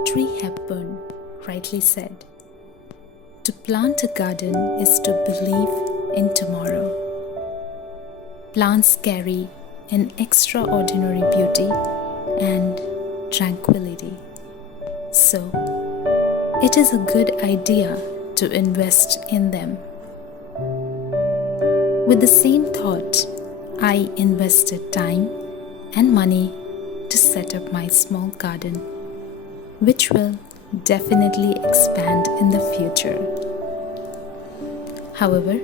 Audrey Hepburn rightly said, "To plant a garden is to believe in tomorrow." Plants carry an extraordinary beauty and tranquility. So, it is a good idea to invest in them. With the same thought, I invested time and money to set up my small garden, which will definitely expand in the future. However,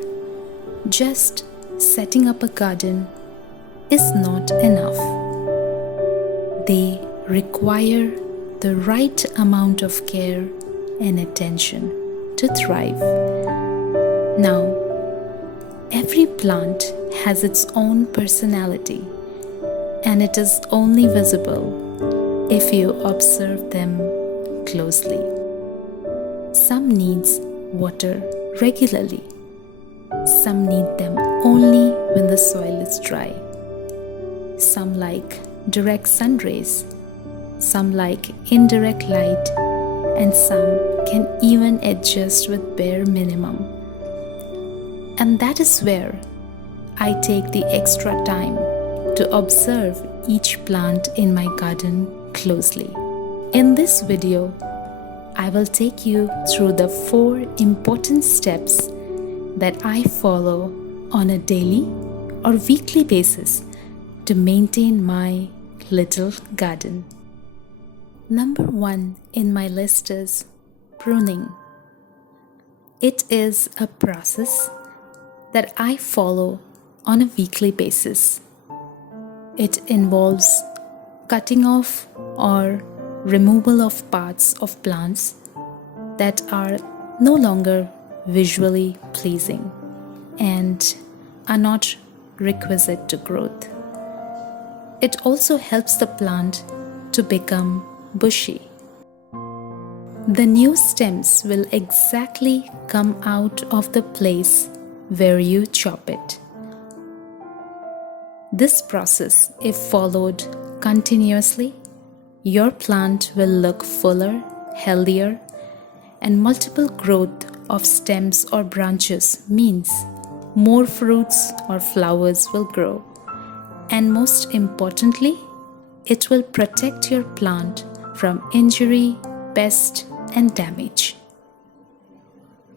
just setting up a garden is not enough. They require the right amount of care and attention to thrive. Now, every plant has its own personality, and it is only visible if you observe them closely. Some needs water regularly. Some need them only when the soil is dry. Some like direct sun rays. Some like indirect light, and some can even adjust with bare minimum. And that is where I take the extra time to observe each plant in my garden closely. In this video, I will take you through the 4 important steps that I follow on a daily or weekly basis to maintain my little garden. Number 1 in my list is pruning. It is a process that I follow on a weekly basis. It involves cutting off or removal of parts of plants that are no longer visually pleasing and are not requisite to growth. It also helps the plant to become bushy. The new stems will exactly come out of the place where you chop it. This process, if followed continuously, your plant will look fuller, healthier, and multiple growth of stems or branches means more fruits or flowers will grow. And most importantly, it will protect your plant from injury, pest, and damage.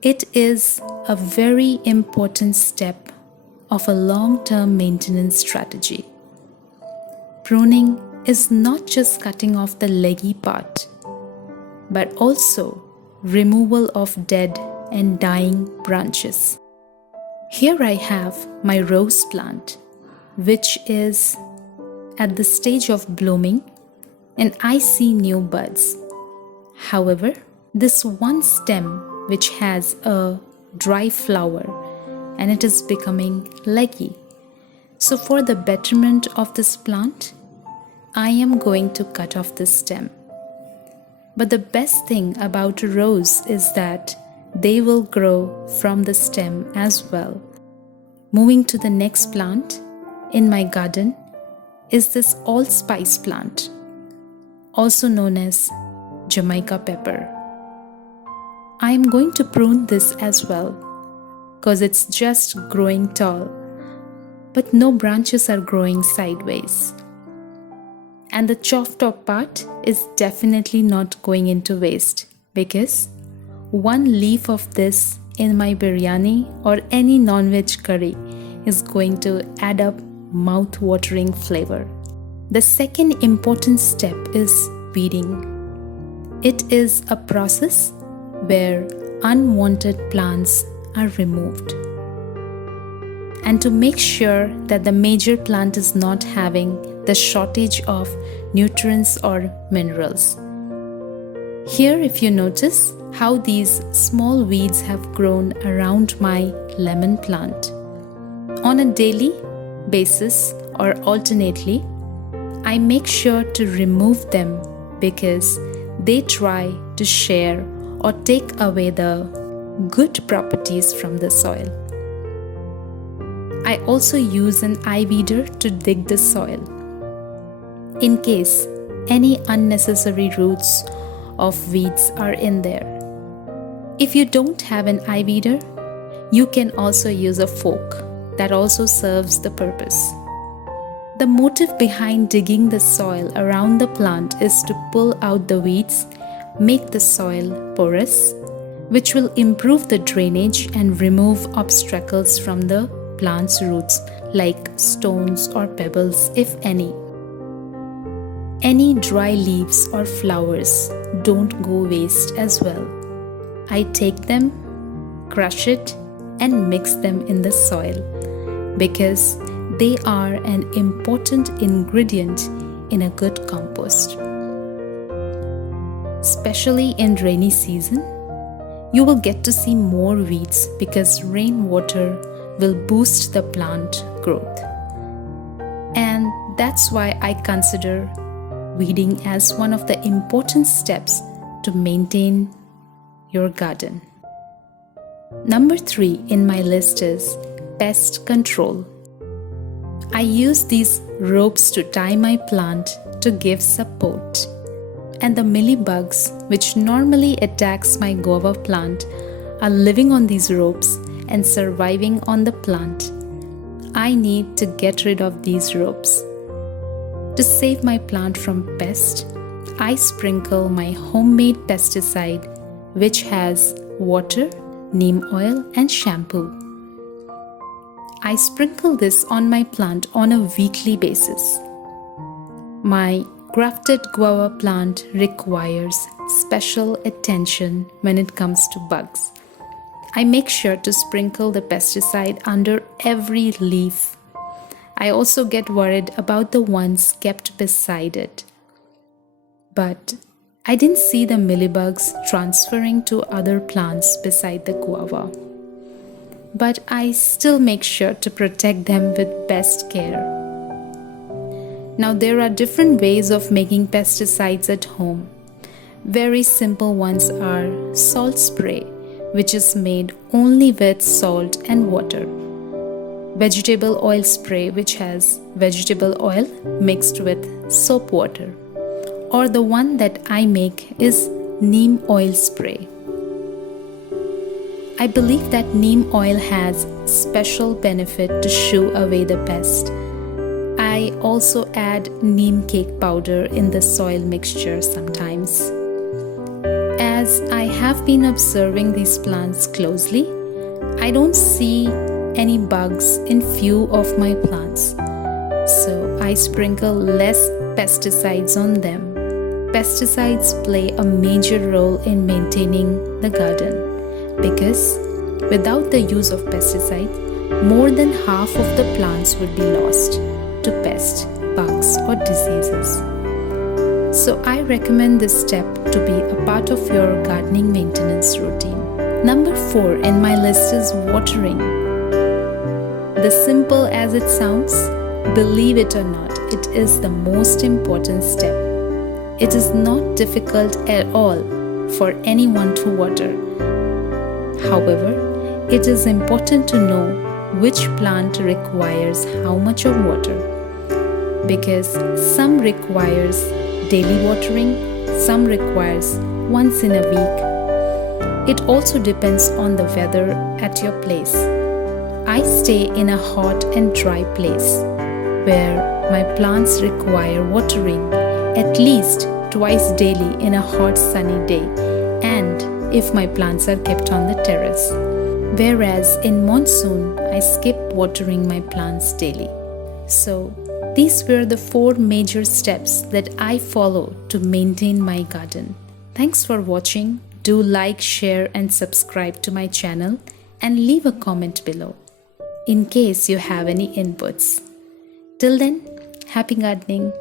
It is a very important step of a long-term maintenance strategy. Pruning is not just cutting off the leggy part, but also removal of dead and dying branches. Here I have my rose plant, which is at the stage of blooming, and I see new buds. However, this one stem which has a dry flower and it is becoming leggy. So for the betterment of this plant, I am going to cut off this stem. But the best thing about a rose is that they will grow from the stem as well. Moving to the next plant in my garden is this allspice plant, also known as Jamaica pepper. I am going to prune this as well because it's just growing tall, but no branches are growing sideways. And the chopped off part is definitely not going into waste, because one leaf of this in my biryani or any non-veg curry is going to add up mouth-watering flavor. The second important step is weeding. It is a process where unwanted plants are removed. And to make sure that the major plant is not having the shortage of nutrients or minerals. Here, if you notice how these small weeds have grown around my lemon plant. On a daily basis or alternately, I make sure to remove them because they try to share or take away the good properties from the soil. I also use an eye weeder to dig the soil in case any unnecessary roots of weeds are in there. If you don't have an eye weeder, you can also use a fork. That also serves the purpose. The motive behind digging the soil around the plant is to pull out the weeds, make the soil porous, which will improve the drainage and remove obstacles from the plant's roots like stones or pebbles, if any. Any dry leaves or flowers don't go waste as well. I take them, crush it, and mix them in the soil because they are an important ingredient in a good compost. Especially in rainy season, you will get to see more weeds because rainwater will boost the plant growth. And that's why I consider weeding as one of the important steps to maintain your garden. Number 3 in my list is pest control. I use these ropes to tie my plant to give support. And the mealybugs, which normally attacks my guava plant, are living on these ropes and surviving on the plant. I need to get rid of these ropes. To save my plant from pests, I sprinkle my homemade pesticide, which has water, neem oil, and shampoo. I sprinkle this on my plant on a weekly basis. My grafted guava plant requires special attention when it comes to bugs. I make sure to sprinkle the pesticide under every leaf. I also get worried about the ones kept beside it. But I didn't see the mealybugs transferring to other plants beside the guava. But I still make sure to protect them with best care. Now there are different ways of making pesticides at home. Very simple ones are salt spray, which is made only with salt and water. Vegetable oil spray, which has vegetable oil mixed with soap water. Or the one that I make is neem oil spray. I believe that neem oil has special benefit to shoo away the pest. I also add neem cake powder in the soil mixture sometimes. As I have been observing these plants closely, I don't see any bugs in few of my plants. So I sprinkle less pesticides on them. Pesticides play a major role in maintaining the garden because without the use of pesticides, more than half of the plants would be lost to pests, bugs, or diseases. So I recommend this step to be a part of your gardening maintenance routine. Number 4 in my list is watering. The simple as it sounds, believe it or not, it is the most important step. It is not difficult at all for anyone to water. However, it is important to know which plant requires how much of water, because some requires daily watering, some requires once in a week. It also depends on the weather at your place. I stay in a hot and dry place where my plants require watering at least twice daily in a hot sunny day, and if my plants are kept on the terrace. Whereas in monsoon, I skip watering my plants daily. So these were the 4 major steps that I follow to maintain my garden. Thanks for watching. Do like, share and subscribe to my channel and leave a comment below in case you have any inputs. Till then, happy gardening.